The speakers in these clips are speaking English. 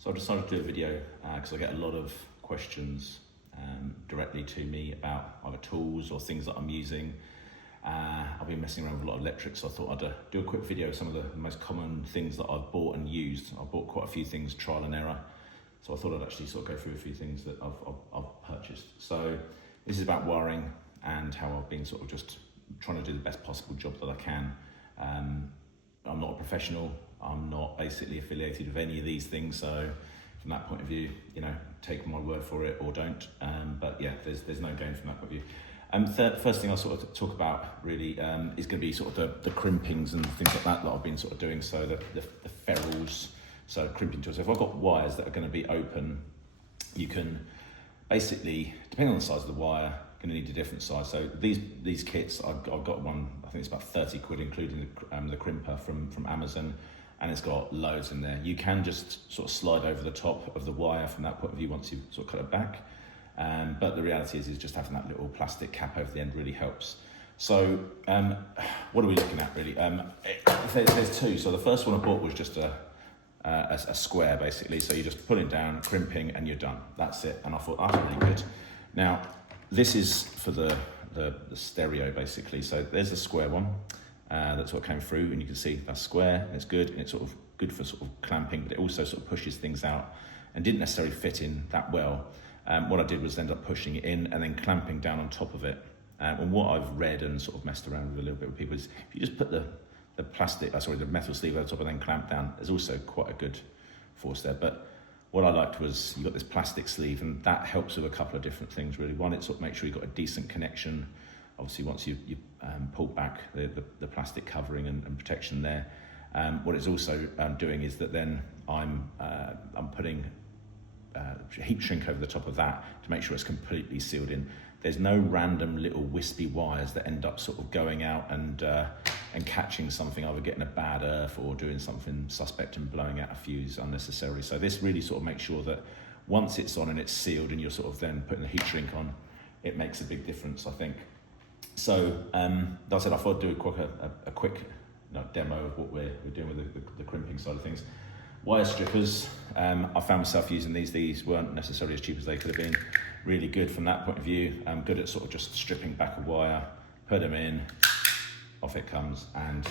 So I decided to do a video because I get a lot of questions directly to me about either tools or things that I'm using. I've been messing around with a lot of electrics, so I thought I'd do a quick video of some of the most common things that I've bought and used. I've bought quite a few things trial and error, so I thought I'd actually sort of go through a few things that I've purchased. So this is about wiring and how I've been sort of just trying to do the best possible job that I can. I'm not a professional, I'm not basically affiliated with any of these things, so from that point of view, you know, take my word for it or don't. But yeah, there's no gain from that point of view. First thing I'll sort of talk about really is going to be sort of the crimpings and things like that I've been sort of doing. So the ferrules, so crimping tools. So if I've got wires that are going to be open, you can basically, depending on the size of the wire, going to need a different size. So these kits, I've got one, I think it's about 30 quid, including the crimper from Amazon, and it's got loads in there. You can just sort of slide over the top of the wire from that point of view once you've sort of cut it back. But the reality is just having that little plastic cap over the end really helps. So what are we looking at really? There's two. So the first one I bought was just a square basically. So you just pull it down, crimping, and you're done. That's it. And I thought that's really good. Now this is for the stereo basically. So there's a square one. That's what came through, and you can see that's square, and it's good, and it's sort of good for sort of clamping, but it also sort of pushes things out and didn't necessarily fit in that well. What I did was end up pushing it in and then clamping down on top of it. And what I've read and sort of messed around with a little bit with people is if you just put the metal sleeve over the top and then clamp down, there's also quite a good force there. But what I liked was you got this plastic sleeve, and that helps with a couple of different things really. One, it sort of makes sure you've got a decent connection. Obviously, once you pull back the plastic covering and protection there, what it's also doing is that then I'm putting heat shrink over the top of that to make sure it's completely sealed in. There's no random little wispy wires that end up sort of going out and catching something, either getting a bad earth or doing something suspect and blowing out a fuse unnecessarily. So this really sort of makes sure that once it's on and it's sealed and you're sort of then putting the heat shrink on, it makes a big difference, I think. So, like I said, I thought I'd do a quick demo of what we're doing with the crimping side of things. Wire strippers, I found myself using these. These weren't necessarily as cheap as they could have been. Really good from that point of view. I'm good at sort of just stripping back a wire, put them in, off it comes, and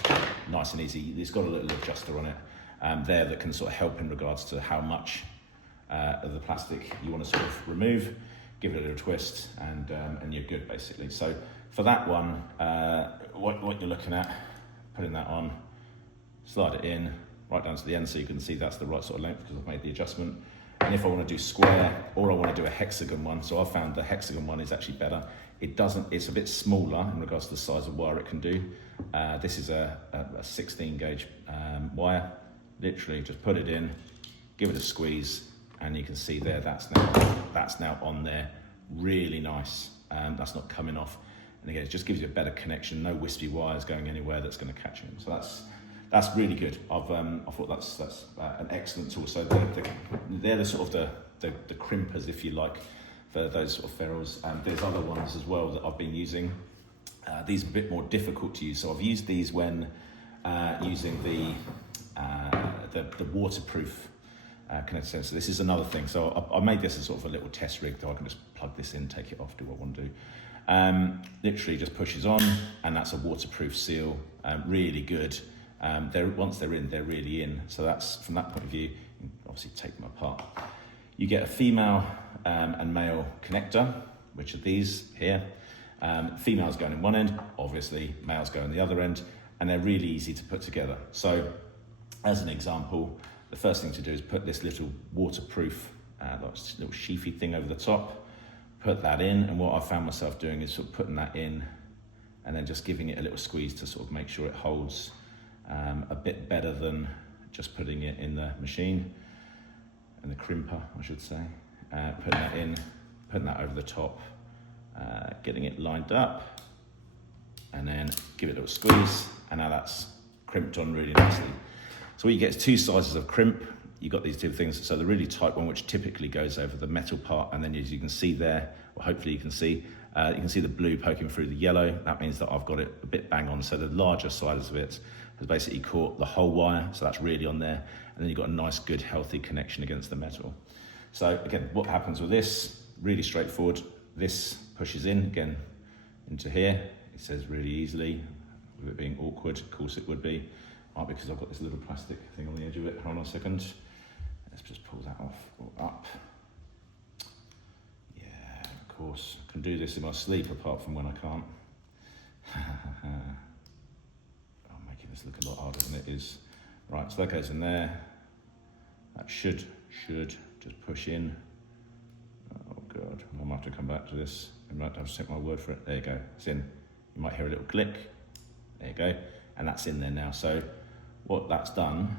nice and easy. It's got a little adjuster on it there that can sort of help in regards to how much of the plastic you want to sort of remove. Give it a little twist, and you're good basically. So for that one, what you're looking at, putting that on, slide it in right down to the end so you can see that's the right sort of length because I've made the adjustment. And if I want to do square or I want to do a hexagon one, so I found the hexagon one is actually better. It's a bit smaller in regards to the size of wire it can do. This is a 16 gauge wire. Literally just put it in, give it a squeeze, and you can see there that's now on there. Really nice. That's not coming off. And again, it just gives you a better connection. No wispy wires going anywhere that's going to catch you. So that's really good. I thought that's an excellent tool. So they're the sort of the crimpers, if you like, for those sort of ferrules. There's other ones as well that I've been using. These are a bit more difficult to use. So I've used these when using the waterproof connector sensor. So this is another thing. So I made this as sort of a little test rig, so I can just plug this in, take it off, do what I want to do. Literally just pushes on, and that's a waterproof seal. Really good. Once they're in, they're really in. So that's, from that point of view, you can obviously take them apart. You get a female and male connector, which are these here. Females going in one end, obviously males go in the other end, and they're really easy to put together. So as an example, the first thing to do is put this little waterproof little sheathy thing over the top, put that in, and what I found myself doing is sort of putting that in and then just giving it a little squeeze to sort of make sure it holds a bit better than just putting it in the machine, in the crimper I should say. Putting that in, putting that over the top, getting it lined up, and then give it a little squeeze, and now that's crimped on really nicely. So what you get is two sizes of crimp. You've got these two things. So the really tight one, which typically goes over the metal part, and then as you can see there, or hopefully you can see the blue poking through the yellow. That means that I've got it a bit bang on. So the larger size of it has basically caught the whole wire, so that's really on there. and then you've got a nice, good, healthy connection against the metal. So again, what happens with this, really straightforward. This pushes in, again, into here. It says really easily, with it being awkward, of course it would be. Might be because I've got this little plastic thing on the edge of it. Hold on a second. Let's just pull that off or up. Yeah, of course. I can do this in my sleep apart from when I can't. I'm making this look a lot harder than it is. Right, so that goes in there. That should just push in. Oh God, I might have to come back to this. I might have to take my word for it. There you go, it's in. You might hear a little click. There you go, and that's in there now. So what that's done,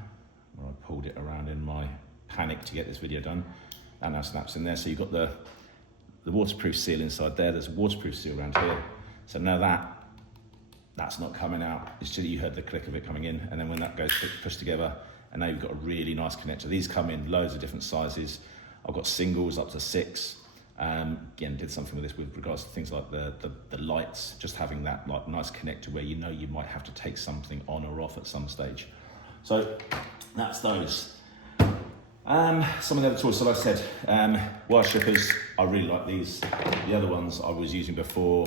where I pulled it around in my panic to get this video done, that now snaps in there. So you've got the waterproof seal inside there. There's a waterproof seal around here. So now that's not coming out. It's just, you heard the click of it coming in, and then when that goes pushed together, and now you've got a really nice connector. These come in loads of different sizes. I've got singles up to 6. Again, did something with this with regards to things like the lights, just having that like nice connector where you know you might have to take something on or off at some stage. So that's those. Some of the other tools, so like I said, wire strippers, I really like these. The other ones I was using before,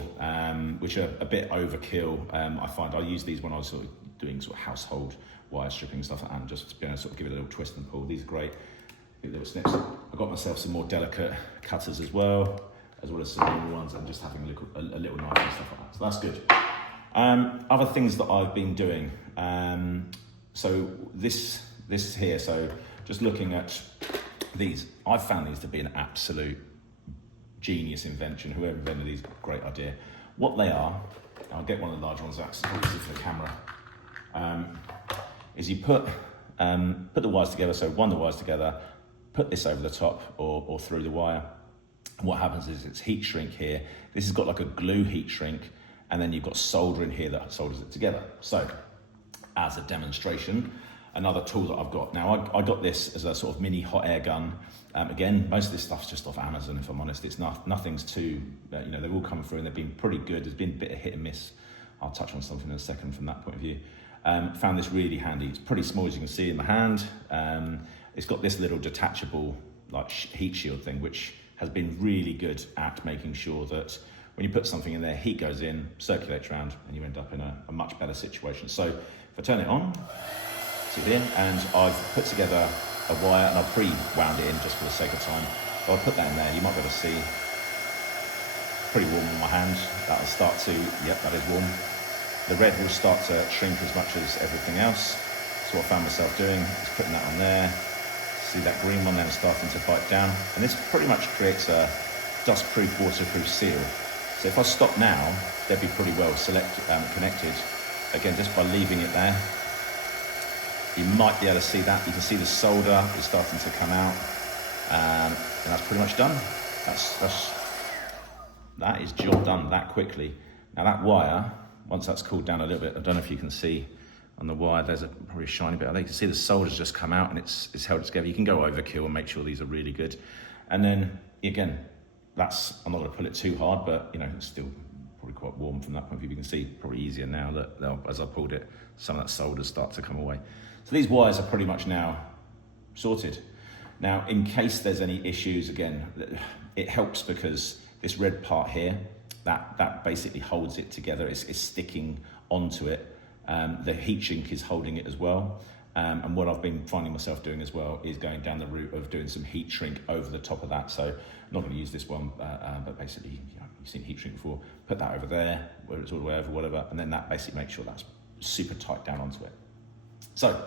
which are a bit overkill. I find I use these when I was sort of doing sort of household wire stripping and stuff like that, and just to be able to sort of give it a little twist and pull. These are great. Little snips. I got myself some more delicate cutters as well as some normal ones, and just having a little knife and stuff like that. So that's good. Other things that I've been doing. So this here. So just looking at these, I've found these to be an absolute genius invention. Whoever invented these, great idea. What they are, I'll get one of the large ones out for the camera. Is you put the wires together. So wind the wires together. Put this over the top or through the wire. And what happens is it's heat shrink here. This has got like a glue heat shrink, and then you've got solder in here that solders it together. So as a demonstration, another tool that I've got. Now I got this as a sort of mini hot air gun. Again, most of this stuff's just off Amazon, if I'm honest. It's nothing's too, they've all come through and they've been pretty good. There's been a bit of hit and miss. I'll touch on something in a second from that point of view. Found this really handy. It's pretty small, as you can see in my hand. It's got this little detachable like heat shield thing, which has been really good at making sure that when you put something in there, heat goes in, circulates around, and you end up in a much better situation. So if I turn it on, see here, and I've put together a wire, and I've pre-wound it in just for the sake of time. So I'll put that in there. You might be able to see, pretty warm in my hand. That'll start to, yep, that is warm. The red will start to shrink as much as everything else. So what I found myself doing is putting that on there. See that green one then starting to bite down. And this pretty much creates a dust-proof, waterproof seal. So if I stop now, they'd be pretty well connected. Again, just by leaving it there, you might be able to see that. You can see the solder is starting to come out. And that's pretty much done. That is job done that quickly. Now that wire, once that's cooled down a little bit, I don't know if you can see on the wire, there's probably a shiny bit. I think you can see the solder's just come out and it's held together. You can go overkill and make sure these are really good. And then again, I'm not going to pull it too hard, but it's still probably quite warm from that point of view. You can see probably easier now that as I pulled it, some of that solder starts to come away. So these wires are pretty much now sorted. Now, in case there's any issues, again, it helps because this red part here, that basically holds it together. It's sticking onto it. The heat shrink is holding it as well. And what I've been finding myself doing as well is going down the route of doing some heat shrink over the top of that. So I'm not going to use this one, but basically, you've seen heat shrink before. Put that over there, where it's all the way over, whatever, and then that basically makes sure that's super tight down onto it. So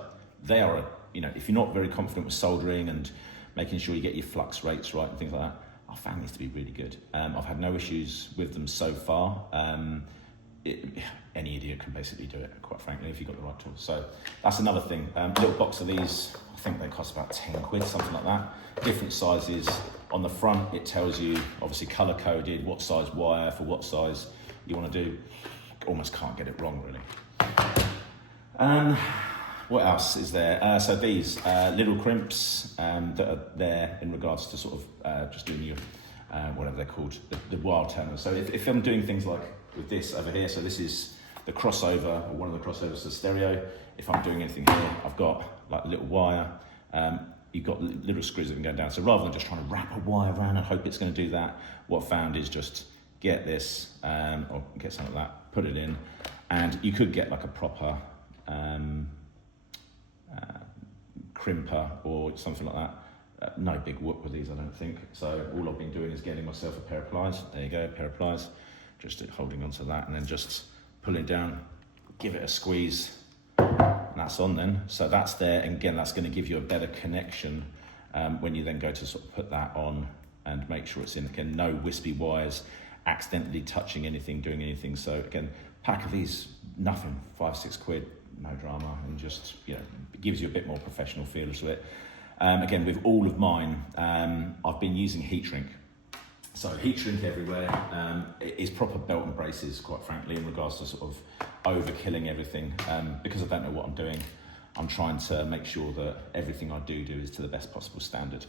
they are, if you're not very confident with soldering and making sure you get your flux rates right and things like that, I found these to be really good. I've had no issues with them so far. Any idiot can basically do it, quite frankly, if you've got the right tools. So that's another thing. Little box of these, I think they cost about 10 quid, something like that. Different sizes. On the front, it tells you, obviously color coded, what size wire for what size you want to do. Almost can't get it wrong, really. What else is there? So these little crimps that are there in regards to sort of just doing your, whatever they're called, the wire turners. So if I'm doing things like with this over here, so this is the crossover, or one of the crossovers to stereo. If I'm doing anything here, I've got like a little wire, you've got little screws that can go down. So rather than just trying to wrap a wire around and hope it's going to do that, what I found is just get this, or get something like that, put it in, and you could get like a proper crimper or something like that. No big whoop with these, I don't think. So all I've been doing is getting myself a pair of pliers. There you go, a pair of pliers. Just holding onto that and then just pull it down, give it a squeeze, and that's on then. So that's there, and again, that's going to give you a better connection when you then go to sort of put that on and make sure it's in. Again, no wispy wires accidentally touching anything, doing anything. So again, pack of these, nothing, 5-6 quid, no drama, and just, you know, it gives you a bit more professional feel to it. Again, with all of mine, I've been using heat shrink. So heat shrink everywhere. It is proper belt and braces, quite frankly, in regards to sort of overkilling everything. Because I don't know what I'm doing, I'm trying to make sure that everything I do is to the best possible standard.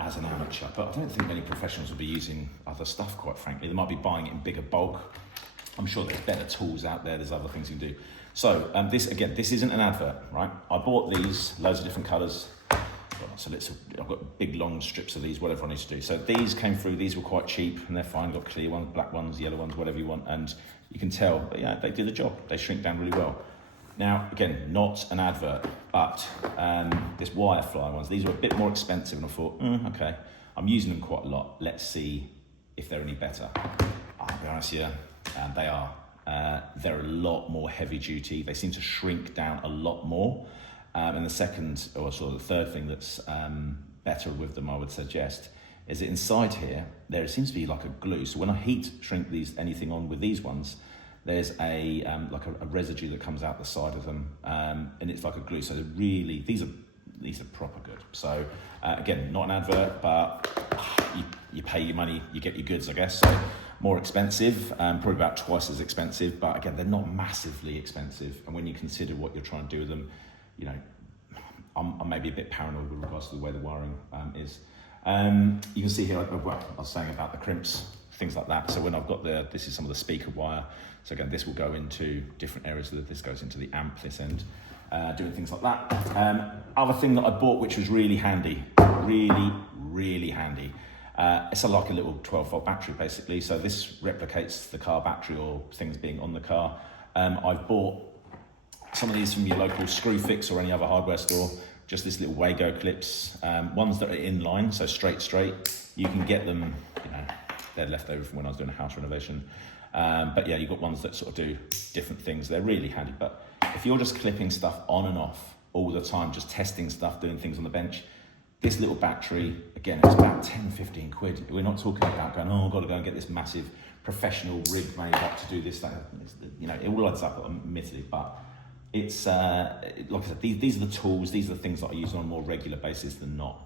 As an amateur, but I don't think many professionals will be using other stuff, quite frankly. They might be buying it in bigger bulk. I'm sure there's better tools out there, there's other things you can do. So this isn't an advert, right? I bought these, loads of different colours. So I've got big long strips of these, whatever I need to do. So these came through, these were quite cheap and they're fine. Got clear ones, black ones, yellow ones, whatever you want. And you can tell, yeah, they do the job. They shrink down really well. Now, again, not an advert, but this Wirefly ones, these are a bit more expensive, and I thought, okay, I'm using them quite a lot. Let's see if they're any better. I'll be honest here, they are. They're a lot more heavy duty. They seem to shrink down a lot more. And the second, or sort of the third thing that's better with them, I would suggest, is that inside here, there seems to be like a glue. So when I heat shrink anything on with these ones, there's a like a residue that comes out the side of them, and it's like a glue. So really, these are proper good. So again, not an advert, but you pay your money, you get your goods, I guess. So more expensive, probably about twice as expensive, but again, they're not massively expensive. And when you consider what you're trying to do with them, you know, I'm maybe a bit paranoid with regards to the way the wiring is. You can see here, well, I was saying about the crimps, things like that. So when I've got this is some of the speaker wire. So again, this will go into different areas. This goes into the amp this end, doing things like that. Other thing that I bought, which was really handy, really handy. It's like a little 12-volt battery, basically. So this replicates the car battery or things being on the car. I've bought some of these from your local Screwfix or any other hardware store. Just this little Wago clips, ones that are inline, so straight. You can get them, you know, they're left over from when I was doing a house renovation. But yeah, you've got ones that sort of do different things. They're really handy. But if you're just clipping stuff on and off all the time, just testing stuff, doing things on the bench, this little battery, again, it's about 10-15 quid. We're not talking about going, oh, I've got to go and get this massive professional rig made up to do this, that. You know, it all adds up, admittedly, but it's, like I said, these are the tools, these are the things that I use on a more regular basis than not.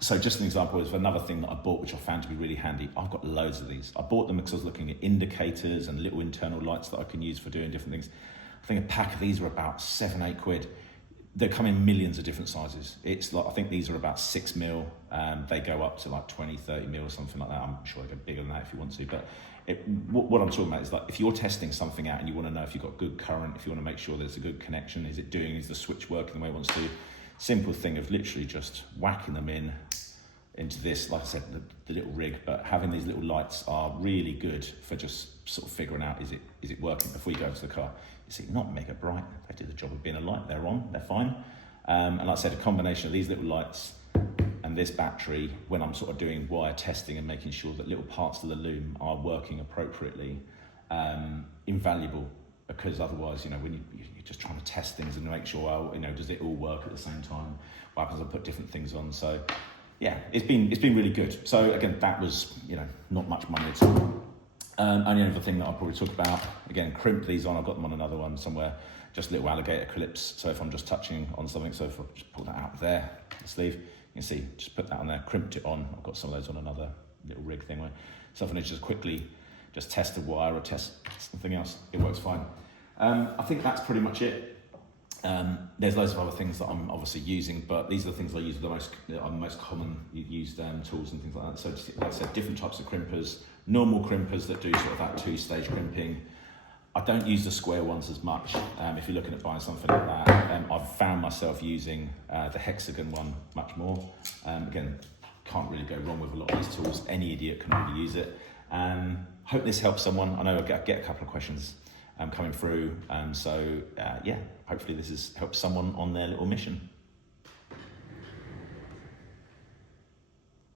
So just an example of another thing that I bought, which I found to be really handy. I've got loads of these. I bought them because I was looking at indicators and little internal lights that I can use for doing different things. I think a pack of these were about 7-8 quid. They come in millions of different sizes. It's like, I think these are about 6 mil. They go up to like 20-30 mil or something like that. I'm sure they go bigger than that if you want to, but what I'm talking about is like, if you're testing something out and you want to know if you've got good current, if you want to make sure there's a good connection, is the switch working the way it wants to? Simple thing of literally just whacking them into this, like I said, the little rig, but having these little lights are really good for just sort of figuring out, is it working before you go into the car. You see, not mega bright, they do the job of being a light, they're on, they're fine. And like I said, a combination of these little lights and this battery, when I'm sort of doing wire testing and making sure that little parts of the loom are working appropriately, invaluable, because otherwise, you know, when you're just trying to test things and make sure, well, you know, does it all work at the same time? What happens if I put different things on? So yeah, it's been really good. So again, that was, you know, not much money at all. Only other thing that I'll probably talk about, again, crimp these on. I've got them on another one somewhere, just little alligator clips. So if I'm just touching on something, so if I just pull that out there, the sleeve, you can see, just put that on there, crimped it on. I've got some of those on another little rig thing. So if I need to just quickly just test a wire or test something else, it works fine. I think that's pretty much it. There's loads of other things that I'm obviously using, but these are the things I use the most common used tools and things like that. So just, like I said, different types of crimpers, normal crimpers that do sort of that 2-stage crimping. I don't use the square ones as much. If you're looking at buying something like that, I've found myself using the hexagon one much more. Again, can't really go wrong with a lot of these tools. Any idiot can really use it. Hope this helps someone. I know I get a couple of questions coming through. So yeah, hopefully this has helped someone on their little mission.